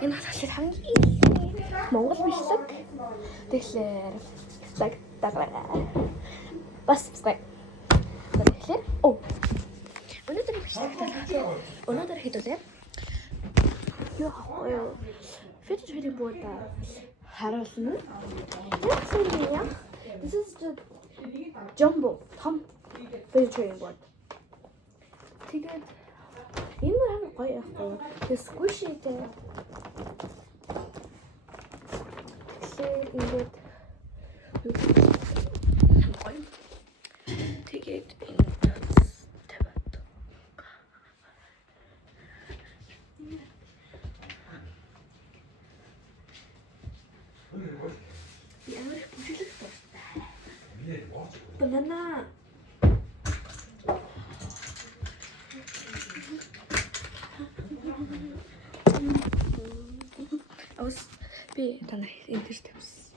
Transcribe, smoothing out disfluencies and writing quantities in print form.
Энэ болохоор хамгийн Монгол бичлэг. Тэгэхээр like дагаарай. Бас subscribe. Тэгэхээр өнөөдөр хэдүүлээ. Яа. Фидget board харуулна. This is just jumbo том fidget board. Тэгээд энэ маань гоё яахгүй. This squishy дээ. Тэгээд тэгээд ямар бүжиглэх дуртай. Банана. Би танай интервью тавьсан.